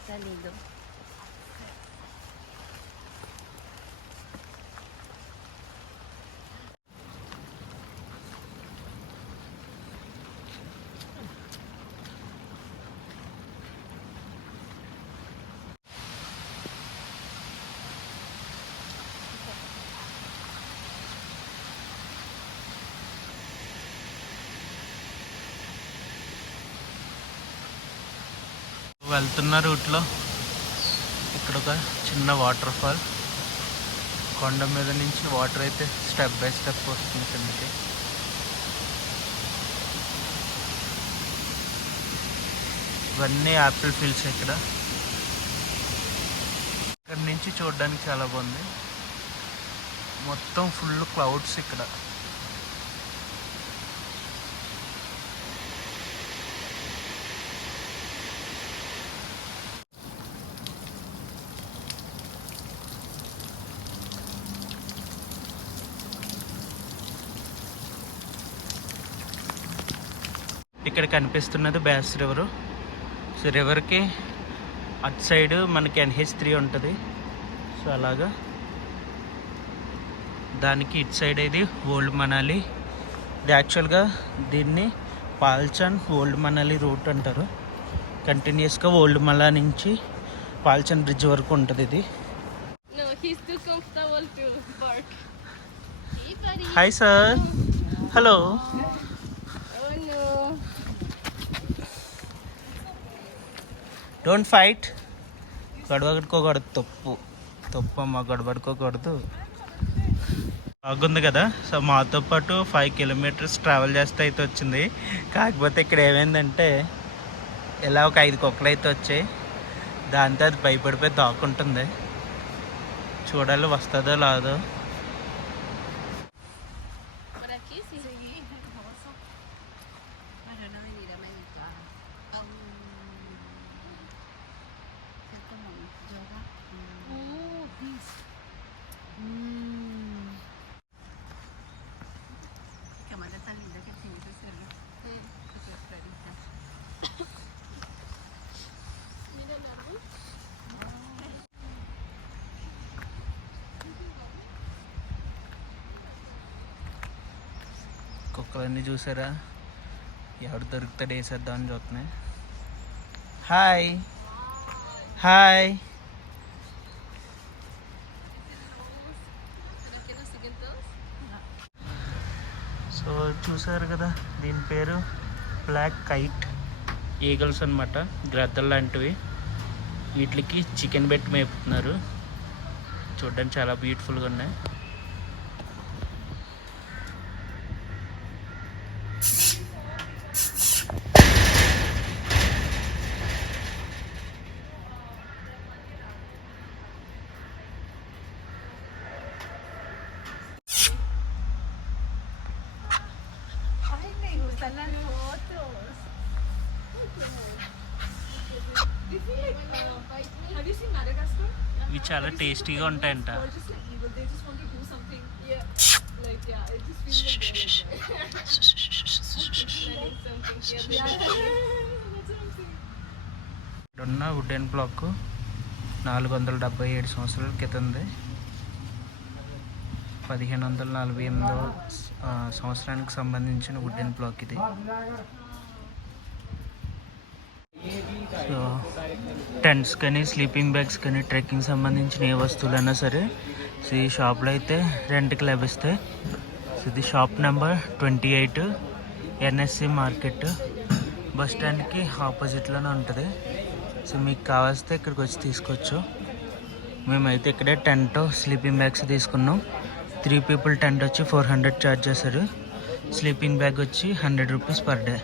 Está lindo. వెళ్తున్న రూట్లో ఇక్కడ ఒక చిన్న వాటర్ ఫాల్, కొండ మీద నుంచి వాటర్ అయితే స్టెప్ బై స్టెప్ వస్తుంది కిందకి. ఇవన్నీ యాపిల్ ఫీల్డ్స్. ఇక్కడ నుంచి చూడడానికి చాలా బాగుంది. మొత్తం ఫుల్ క్లౌడ్స్ ఇక్కడ. ఇక్కడ కనిపిస్తున్నది బ్యాస్ రివరు. సో రివర్కి అటు సైడ్ మనకి NH3 ఉంటుంది. సో అలాగా దానికి ఇటు సైడ్ ఇది ఓల్డ్ మనాలి. ఇది యాక్చువల్గా దీన్ని పాల్చన్ ఓల్డ్ మనాలి రూట్ అంటారు. కంటిన్యూస్గా ఓల్డ్ మలా నుంచి పాల్చన్ బ్రిడ్జ్ వరకు ఉంటుంది ఇది. Hi sir. Hello. Don't fight. గొడవడుకోకూడదు. తప్పు గొడవడుకోకూడదు. బాగుంది కదా. సో మాతో పాటు 5 కిలోమీటర్స్ ట్రావెల్ చేస్తే అయితే వచ్చింది. కాకపోతే ఇక్కడ ఏమైందంటే ఇలా ఒక 5 కుక్కలు అయితే వచ్చాయి. దాంతో అది భయపడిపోయి దాక్కుంటుంది. చూడాలి వస్తుందో లేదో. కుక్కలన్నీ చూసారా? ఎవరు దొరుకుతాడు వేసేద్దామని చూస్తున్నాయి. Hi hi. సో చూసారు కదా, దీని పేరు బ్లాక్ కైట్ ఈగల్స్ అనమాట. గ్రద్దలు లాంటివి. వీటికి చికెన్ పెట్టి మేపుతున్నారు. చూడడానికి చాలా బ్యూటిఫుల్గా ఉన్నాయి. ఇవి చాలా టేస్టీగా ఉంటాయంట. ఇక్కడున్న వుడెన్ బ్లాక్ 477 సంవత్సరాల క్రితంది. 1548 సంవత్సరానికి సంబంధించిన వుడెన్ బ్లాక్ ఇది. సో టెంట్స్ కానీ, స్లీపింగ్ బ్యాగ్స్ కానీ, ట్రెక్కింగ్ సంబంధించిన ఏ వస్తువులైనా సరే సో ఈ షాప్లో అయితే రెంట్కి లభిస్తాయి. సో ఇది shop number 28 NSC market. Bus స్టాండ్కి ఆపోజిట్లోనే ఉంటుంది. సో మీకు కావాల్సితే ఇక్కడికి వచ్చి తీసుకోవచ్చు. మేమైతే ఇక్కడే టెంట్, స్లీపింగ్ బ్యాగ్స్ తీసుకున్నాం. 3 పీపుల్ టెంట్ వచ్చి 400 ఛార్జ్ చేశారు. స్లీపింగ్ బ్యాగ్ వచ్చి 100 రూపీస్ పర్ డే.